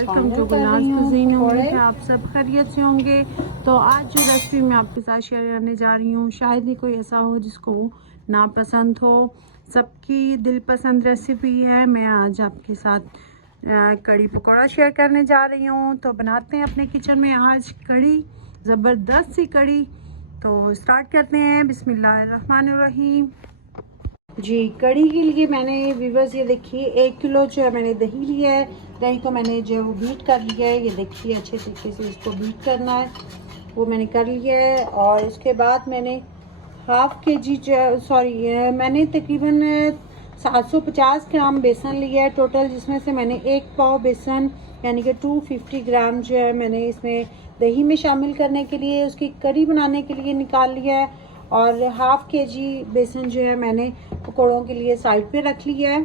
Welcome to Gulnaz cuisine. उम्मीद है आप सब खैरियत से होंगे। तो आज जो रेसिपी मैं आपके साथ शेयर करने जा रही हूँ, शायद ही कोई ऐसा हो जिसको ना पसंद हो। सबकी दिल पसंद रेसिपी है। मैं आज आपके साथ कड़ी पकौड़ा शेयर करने जा रही हूँ। तो बनाते हैं अपने किचन में आज कड़ी, ज़बरदस्त सी कड़ी। तो स्टार्ट करते हैं। बिस्मिल्लाहिर्रहमानिर्रहीम। जी, कड़ी के लिए मैंने व्यूअर्स ये देखिए 1 किलो जो है मैंने दही लिया है। दही को मैंने जो है वो बीट कर लिया है। ये देखिए अच्छे तरीके से इसको बीट करना है, वो मैंने कर लिया है। और उसके बाद मैंने हाफ के जी मैंने तकरीबन 750 ग्राम बेसन लिया है टोटल, जिसमें से मैंने 1 पाव बेसन यानी कि 250 ग्राम जो है मैंने इसमें दही में शामिल करने के लिए, उसकी कड़ी बनाने के लिए निकाल लिया है। और हाफ के जी बेसन जो है मैंने पकौड़ों के लिए साइड पे रख लिया है।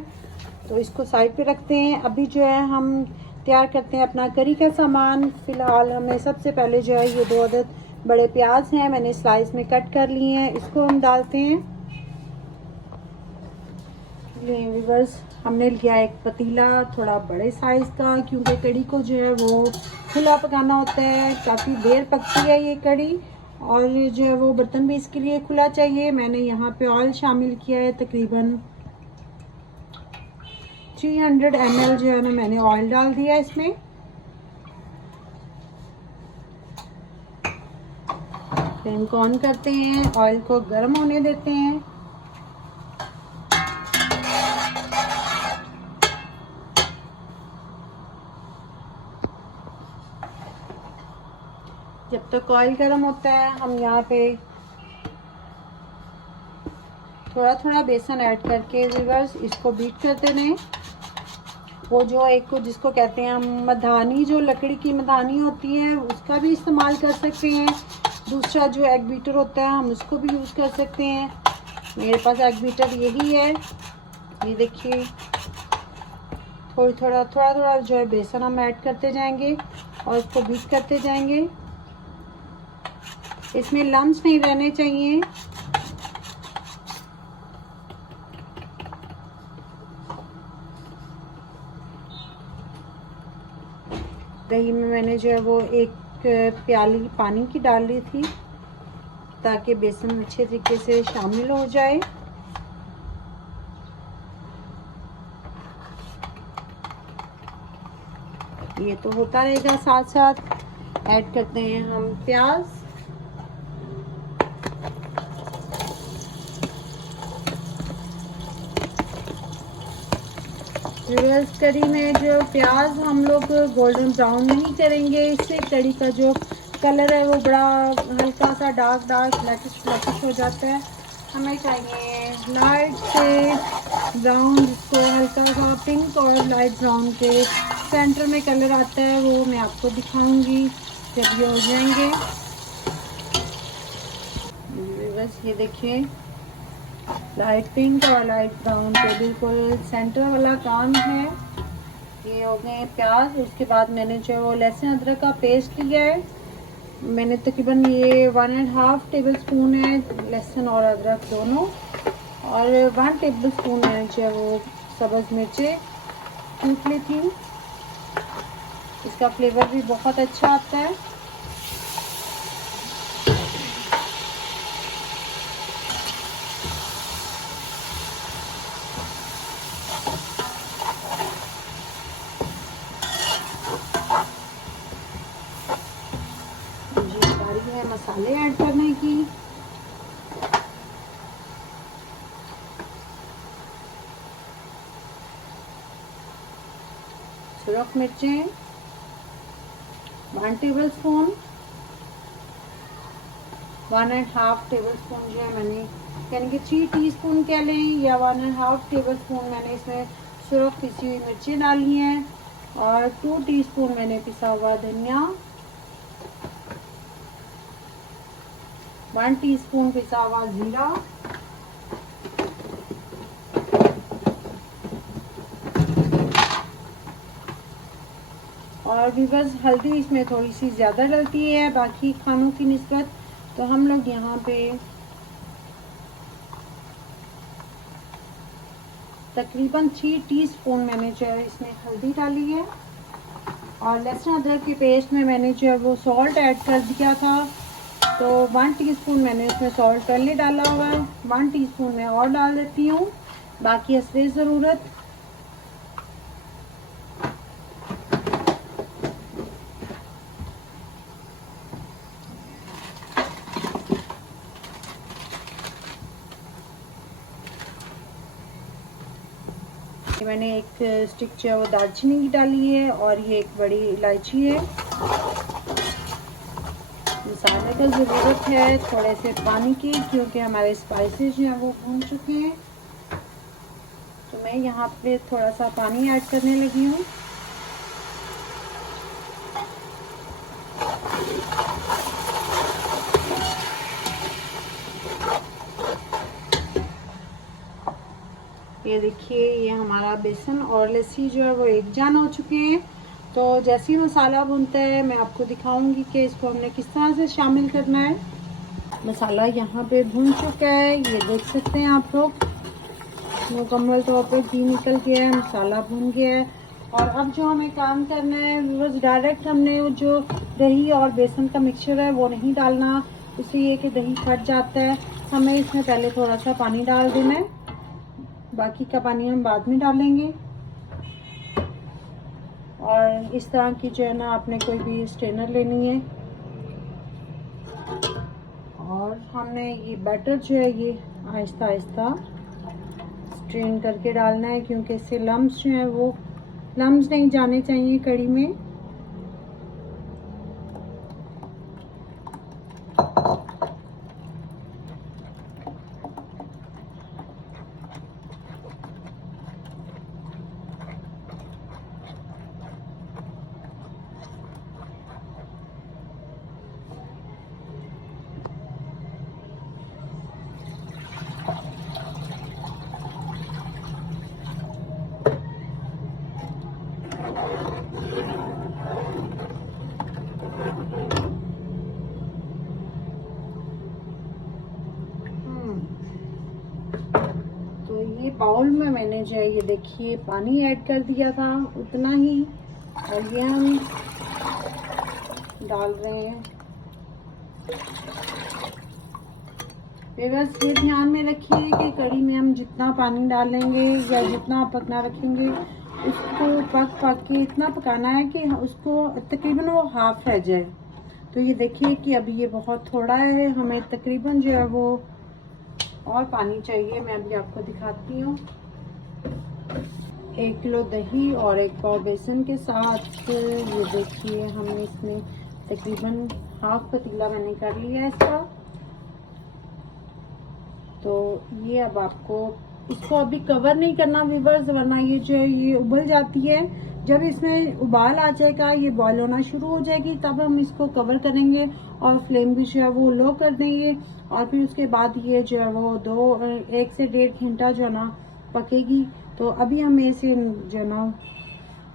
तो इसको साइड पे रखते हैं। अभी जो है हम तैयार करते हैं अपना करी का सामान। फ़िलहाल हमें सबसे पहले जो है ये 2 अदद बड़े प्याज हैं, मैंने स्लाइस में कट कर लिए हैं, इसको हम डालते हैं। ये व्यूअर्स, हमने लिया एक पतीला थोड़ा बड़े साइज़ का, क्योंकि कड़ी को जो है वो खुला पकाना होता है। काफ़ी देर पकती है ये कड़ी, और जो है वो बर्तन भी इसके लिए खुला चाहिए। मैंने यहाँ पे ऑयल शामिल किया है, तकरीबन 300 ml जो है ना मैंने ऑयल डाल दिया है इसमें। फ्लेम को ऑन करते हैं, ऑयल को गर्म होने देते हैं। जब तक ऑयल गर्म होता है हम यहाँ पे थोड़ा थोड़ा बेसन ऐड करके व्यूअर्स इसको बीट करते रहें। वो जो एक को जिसको कहते हैं हम मधानी, जो लकड़ी की मधानी होती है, उसका भी इस्तेमाल कर सकते हैं। दूसरा जो एग बीटर होता है हम उसको भी यूज़ कर सकते हैं। मेरे पास एग बीटर यही है। ये देखिए थोड़ा थोड़ा जो है बेसन हम ऐड करते जाएंगे और इसको बीट करते जाएंगे। इसमें लम्स नहीं रहने चाहिए। दही में मैंने जो है वो 1 प्याली पानी की डाल ली थी, ताकि बेसन अच्छे तरीके से शामिल हो जाए। ये तो होता रहेगा, साथ साथ ऐड करते हैं हम प्याज। व्यूअर्स, कड़ी में जो प्याज हम लोग गोल्डन ब्राउन नहीं करेंगे, इससे कड़ी का जो कलर है वो बड़ा हल्का सा डार्क ब्लैकिश हो जाता है। हमें चाहिए लाइट से ब्राउन, जिसको हल्का सा पिंक और लाइट ब्राउन के सेंटर में कलर आता है, वो मैं आपको दिखाऊंगी जब ये हो जाएंगे। व्यूअर्स, ये देखिए लाइट पिंक और लाइट ब्राउन के बिल्कुल सेंटर वाला काम है। ये हो गए प्याज। उसके बाद मैंने जो वो लहसुन अदरक का पेस्ट लिया है, मैंने तकरीबन ये 1.5 टेबल स्पून है लहसुन और अदरक दोनों, और 1 टेबल स्पून मैंने जो वो सब्ज़ मिर्चें कूट ली थी। इसका फ्लेवर भी बहुत अच्छा आता है। है मसाले ऐड करने की। सुरख मिर्चें 1 टेबल स्पून, 1.5 टेबल स्पून जो है मैंने, यानी कि 3 टीस्पून कह लें या 1.5 टेबल स्पून मैंने इसमें सुरख पिसी हुई मिर्चें डाली हैं, और 2 टीस्पून मैंने पिसा हुआ धनिया, 1 टीस्पून पिसा हुआ जीरा, और भी बस हल्दी इसमें थोड़ी सी ज़्यादा डलती है बाकी खानों की निस्बत, तो हम लोग यहाँ पे तकरीबन 3 टीस्पून मैंने जो है इसमें हल्दी डाली है। और लहसुन अदरक की पेस्ट में मैंने जो है वो सॉल्ट ऐड कर दिया था। तो 1 टीस्पून मैंने उसमें सॉल्ट पहले डाला हुआ है, 1 टीस्पून मैं और डाल देती हूँ, बाकी हस्बे ज़रूरत। मैंने एक स्टिक जो है वो दालचीनी की डाली है और ये एक बड़ी इलायची है। मसाले का ज़रूरत है थोड़े से पानी की, क्योंकि हमारे स्पाइसेस जो हैं वो भून चुके हैं। तो मैं यहाँ पे थोड़ा सा पानी ऐड करने लगी हूँ। ये देखिए, ये हमारा बेसन और लस्सी जो है वो एक जान हो चुके हैं। तो जैसे ही मसाला भूनता है मैं आपको दिखाऊंगी कि इसको हमने किस तरह से शामिल करना है। मसाला यहाँ पे भून चुका है, ये देख सकते हैं आप लोग, मुकम्मल तौर पे घी निकल गया है, मसाला भून गया है। और अब जो हमें काम करना है बस डायरेक्ट हमने जो दही और बेसन का मिक्सचर है वो नहीं डालना, इसलिए कि दही फट जाता है। हमें इसमें पहले थोड़ा सा पानी डाल देना है, बाकी का पानी हम बाद में डालेंगे। और इस तरह की जो है ना आपने कोई भी स्ट्रेनर लेनी है और हमने ये बैटर जो है ये आहिस्ता आहिस्ता स्ट्रेन करके डालना है, क्योंकि इससे लम्स जो है वो लम्स नहीं जाने चाहिए कढ़ी में। तो ये बाउल में मैंने जो है ये देखिए पानी ऐड कर दिया था उतना ही, और ये हम डाल रहे हैं। बस ये ध्यान में रखिए कि कढ़ी में हम जितना पानी डालेंगे या जितना पकना रखेंगे उसको पक के इतना पकाना है कि उसको तकरीबन वो हाफ रह जाए। तो ये देखिए कि अभी ये बहुत थोड़ा है, हमें तकरीबन जो है वो और पानी चाहिए। मैं अभी आपको दिखाती हूँ। 1 किलो दही और 1 पाव बेसन के साथ ये देखिए हमने इसमें तकरीबन हाफ पतीला मैंने कर लिया है इसका। तो ये अब आपको इसको अभी कवर नहीं करना व्यूअर्स, वरना ये जो है ये उबल जाती है। जब इसमें उबाल आ जाएगा, ये बॉईल होना शुरू हो जाएगी, तब हम इसको कवर करेंगे और फ्लेम भी जो है वो लो कर देंगे। और फिर उसके बाद ये जो है वो 1 से 1.5 घंटा जो है ना पकेगी। तो अभी हमें इसे जो है ना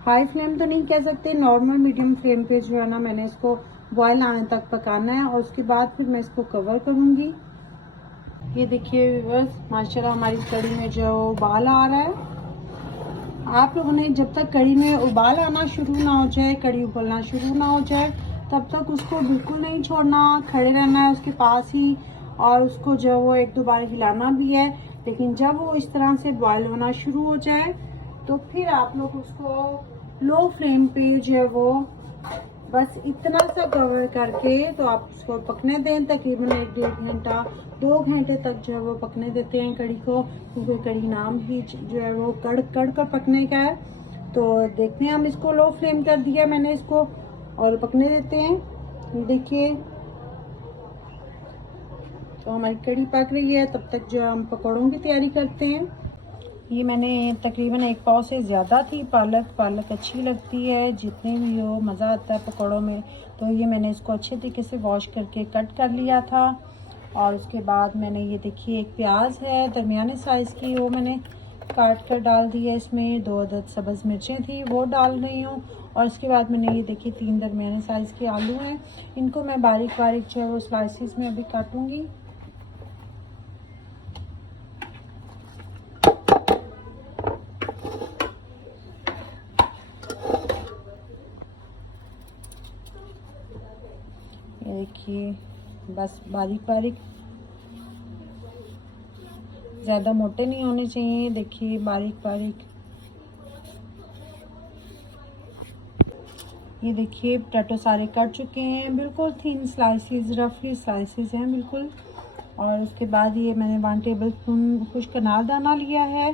हाई फ्लेम तो नहीं कह सकते, नॉर्मल मीडियम फ्लेम पे जो है ना मैंने इसको बॉयल आने तक पकाना है, और उसके बाद फिर मैं इसको कवर करूँगी। ये देखिए व्यूअर्स, माशाल्लाह हमारी कढ़ी में जो उबाल आ रहा है। आप लोगों ने जब तक कढ़ी में उबाल आना शुरू ना हो जाए, कढ़ी उबलना शुरू ना हो जाए, तब तक उसको बिल्कुल नहीं छोड़ना, खड़े रहना है उसके पास ही, और उसको जो वो 1-2 बार हिलाना भी है। लेकिन जब वो इस तरह से बॉयल होना शुरू हो जाए तो फिर आप लोग उसको लो फ्लेम पे जो है वो बस इतना सा कवर करके तो आप उसको पकने दें तकरीबन 1-1.5 घंटा, 2 घंटे तक जो है वो पकने देते हैं कढ़ी को, क्योंकि कढ़ी नाम ही जो है वो कड़ कर पकने का है। तो देखते हैं, हम इसको लो फ्लेम कर दिया मैंने इसको, और पकने देते हैं। देखिए तो हमारी कढ़ी पक रही है, तब तक जो हम पकौड़ों की तैयारी करते हैं। ये मैंने तकरीबन 1 पाव से ज़्यादा थी पालक अच्छी लगती है, जितने भी हो मज़ा आता है पकौड़ों में। तो ये मैंने इसको अच्छे तरीके से वॉश करके कट कर लिया था। और उसके बाद मैंने ये देखिए एक प्याज है दरमियाने साइज़ की, वो मैंने काट कर डाल दी है इसमें। 2 अदद सब्ज़ मिर्चें थी वो डाल रही हूँ। और उसके बाद मैंने ये देखिए 3 दरमियाने साइज़ के आलू हैं, इनको मैं बारीक बारीक जो है वो स्लाइसिस में अभी काटूँगी। देखिए बस बारीक बारीक, ज़्यादा मोटे नहीं होने चाहिए। देखिए बारीक बारीक, ये देखिए पोटैटो सारे कट चुके हैं, बिल्कुल थिन स्लाइसेस, रफली स्लाइसेस हैं बिल्कुल। और उसके बाद ये मैंने 1 टेबलस्पून खुश्क अनारदाना लिया है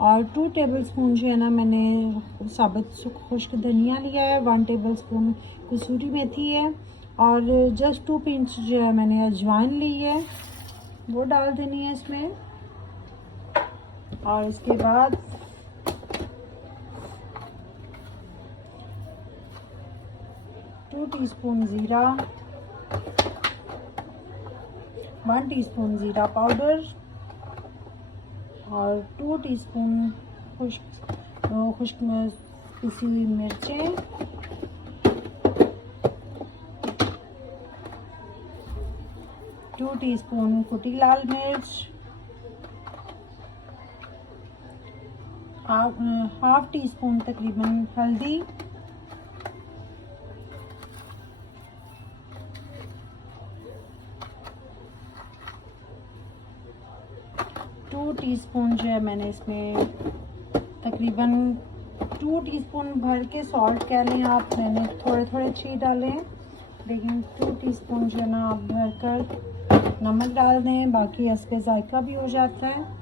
और 2 टेबलस्पून जो है ना मैंने साबुत खुश्क धनिया लिया है, 1 टेबलस्पून कसूरी मेथी है और जस्ट 2 पिंच जो है मैंने अजवाइन ली है, वो डाल देनी है इसमें। और इसके बाद टू टीस्पून ज़ीरा, 1 टीस्पून ज़ीरा पाउडर और 2 टीस्पून खुश्क में पिसी हुई मिर्चें, 2 टीस्पून कुटी लाल मिर्च, हाफ टी स्पून तकरीबन हल्दी, 2 टीस्पून जो है मैंने इसमें तकरीबन 2 टीस्पून भर के सॉल्ट कह लें आप, मैंने थोड़े थोड़े अच्छे डाले हैं, लेकिन 2 टीस्पून जो है ना आप भर कर नमक डाल दें, बाकी इसके जायका भी हो जाता है।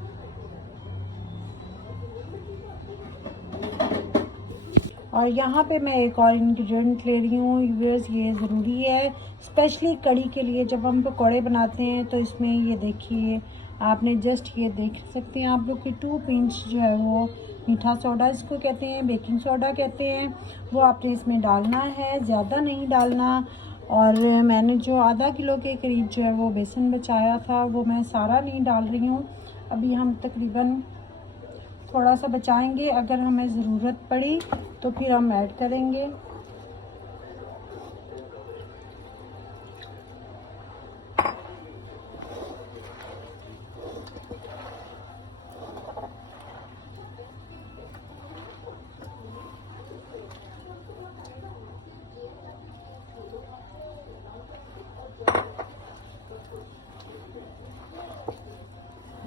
और यहाँ पे मैं एक और इंग्रेडिएंट ले रही हूँ व्यूअर्स, ये ज़रूरी है स्पेशली कड़ी के लिए। जब हम पकौड़े बनाते हैं तो इसमें ये देखिए, आपने जस्ट ये देख सकते हैं आप लोग कि 2 पिंच जो है वो मीठा सोडा इसको कहते हैं, बेकिंग सोडा कहते हैं, वो आपने इसमें डालना है, ज़्यादा नहीं डालना। और मैंने जो आधा किलो के करीब जो है वो बेसन बचाया था वो मैं सारा नहीं डाल रही हूँ, अभी हम तकरीबन थोड़ा सा बचाएंगे, अगर हमें ज़रूरत पड़ी तो फिर हम ऐड करेंगे।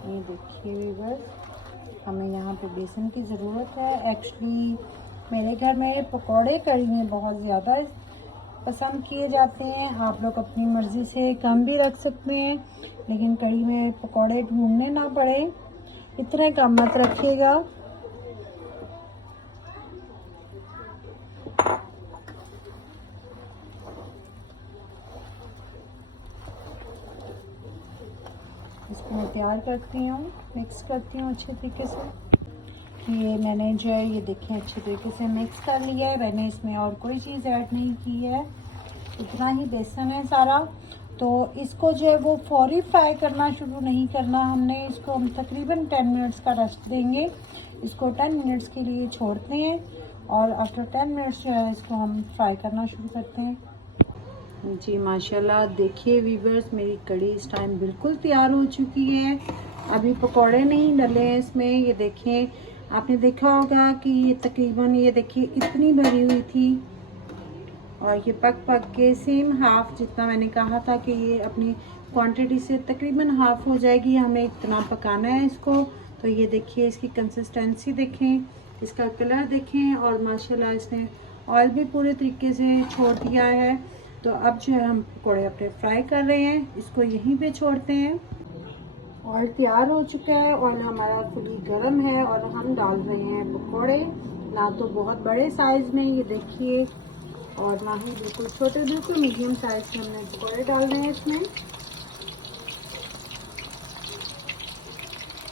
ये देखिए व्यूअर्स, हमें यहाँ पे बेसन की ज़रूरत है। एक्चुअली मेरे घर में पकोड़े कड़ी में बहुत ज़्यादा पसंद किए जाते हैं, आप लोग अपनी मर्ज़ी से कम भी रख सकते हैं, लेकिन कड़ी में पकोड़े ढूंढने ना पड़े इतने कम मत रखिएगा। इसको मैं तैयार करती हूँ, मिक्स करती हूँ अच्छे तरीके से। ये मैंने जो है ये देखें अच्छे तरीके से मिक्स कर लिया है, मैंने इसमें और कोई चीज़ ऐड नहीं की है, इतना ही बेसन है सारा। तो इसको जो है वो फौरी फ्राई करना शुरू नहीं करना हमने, इसको हम तकरीबन 10 मिनट्स का रेस्ट देंगे, इसको 10 मिनट्स के लिए छोड़ते हैं और आफ्टर 10 मिनट्स जो है इसको हम फ्राई करना शुरू करते हैं। जी माशाल्लाह, देखिए व्यूअर्स मेरी कड़ी इस टाइम बिल्कुल तैयार हो चुकी है। अभी पकोड़े नहीं डले हैं इसमें, ये देखें, आपने देखा होगा कि ये तकरीबन ये देखिए इतनी भरी हुई थी और ये पक के सेम हाफ जितना मैंने कहा था कि ये अपनी क्वांटिटी से तकरीबन हाफ हो जाएगी, हमें इतना पकाना है इसको। तो ये देखिए इसकी कंसिस्टेंसी देखें, इसका कलर देखें और माशाल्लाह इसने ऑयल भी पूरे तरीके से छोड़ दिया है। तो अब जो है हम पकौड़े अपने फ्राई कर रहे हैं, इसको यहीं पे छोड़ते हैं। ऑयल तैयार हो चुका है, ऑयल हमारा फुली गर्म है और हम डाल रहे हैं पकौड़े, ना तो बहुत बड़े साइज़ में ये देखिए और ना ही बिल्कुल छोटे, बिल्कुल मीडियम साइज़ में हमने पकौड़े डाल रहे हैं इसमें।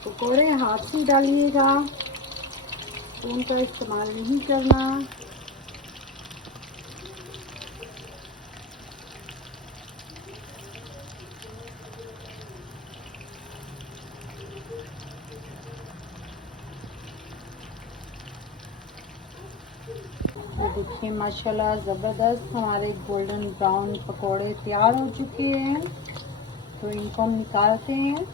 पकौड़े हाथ से डालिएगा, स्पून का इस्तेमाल नहीं करना। ये देखिए माशाल्लाह ज़बरदस्त हमारे गोल्डन ब्राउन पकोड़े तैयार हो चुके हैं। तो इनको हम निकालते हैं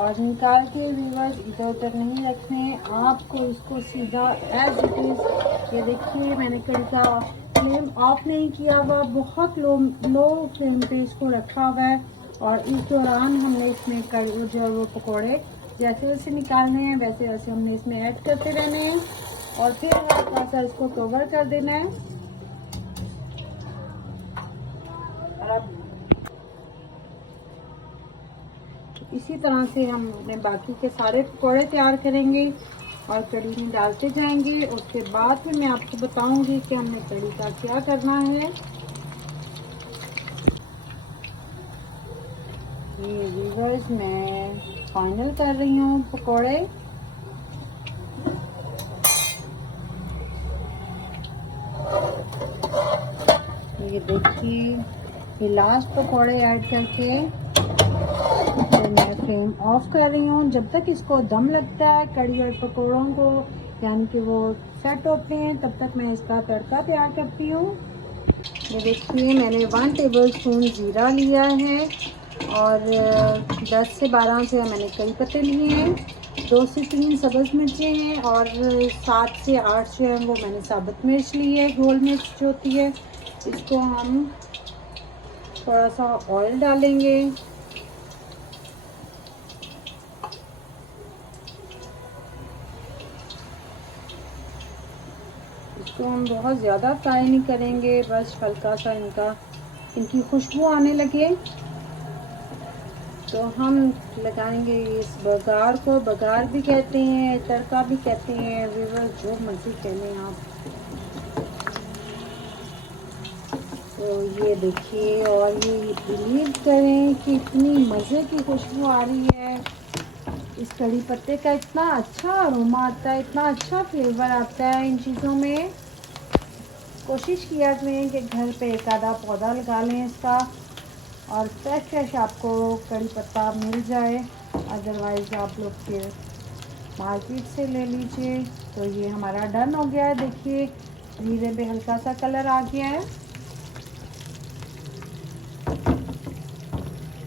और निकाल के व्यूअर्स इधर उधर नहीं रखने, आपको इसको सीधा एज इट इज़, ये देखिए मैंने कड़ी का फ्लेम ऑफ नहीं किया हुआ, बहुत लो फ्लेम पे इसको रखा हुआ है। और इस दौरान हमने इसमें जो वो पकौड़े जैसे वैसे निकालने हैं वैसे वैसे हमने इसमें ऐड करते रहने हैं और फिर हल्का सा इसको कवर कर देना है। और अब इसी तरह से हम अपने बाकी के सारे पकौड़े तैयार करेंगे और कढ़ी में डालते जाएंगे। उसके बाद फिर मैं आपको बताऊंगी कि हमने कढ़ी का क्या करना है। ये व्यूअर्स मैं फाइनल कर रही हूँ पकौड़े। ये देखिए, ये लास्ट पकौड़े ऐड करके तो मैं फ्लेम ऑफ कर रही हूँ। जब तक इसको दम लगता है कढ़ी और पकौड़ों को, यानी कि वो सेट होते हैं, तब तक मैं इसका तड़का तैयार करती हूँ। ये देखिए, मैंने 1 टेबलस्पून ज़ीरा लिया है और 10 से 12 से मैंने करी पत्ते लिए हैं, 2 से 3 सब्ज़ मिर्चें हैं और 7 से 8 जो है वो मैंने साबुत मिर्च ली है, गोल मिर्च जो होती है। इसको हम थोड़ा सा ऑयल डालेंगे। इसको हम बहुत ज़्यादा फ्राई नहीं करेंगे, बस हल्का सा इनकी खुशबू आने लगे तो हम लगाएंगे इस बघार को। बघार भी कहते हैं, तड़का भी कहते हैं, व्यूअर्स जो मर्जी कह लें आप। तो ये देखिए, और ये बिलीव करें कि इतनी मज़े की खुशबू आ रही है। इस कड़ी पत्ते का इतना अच्छा अरोमा आता है, इतना अच्छा फ्लेवर आता है इन चीज़ों में। कोशिश किया करें कि घर पे एक आधा पौधा लगा लें इसका और फ्रेश आपको कड़ी पत्ता मिल जाए, अदरवाइज़ आप लोग फिर मार्केट से ले लीजिए। तो ये हमारा डन हो गया है। देखिए, जीरे पे हल्का सा कलर आ गया है।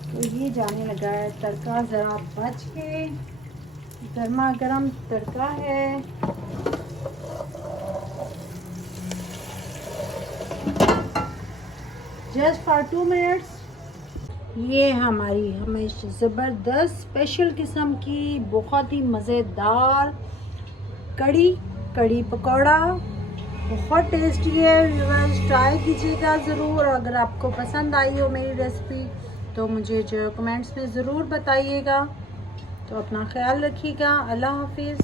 तो ये जाने लगा है तड़का, ज़रा बच के, गर्मा गर्म तड़का है। जस्ट फॉर 2 मिनट्स ये हमारी हमेशा ज़बरदस्त स्पेशल किस्म की बहुत ही मज़ेदार कड़ी पकौड़ा बहुत टेस्टी है। व्यूअर्स ट्राई कीजिएगा ज़रूर। अगर आपको पसंद आई हो मेरी रेसिपी तो मुझे जो कमेंट्स में ज़रूर बताइएगा। तो अपना ख्याल रखिएगा। अल्लाह हाफिज़।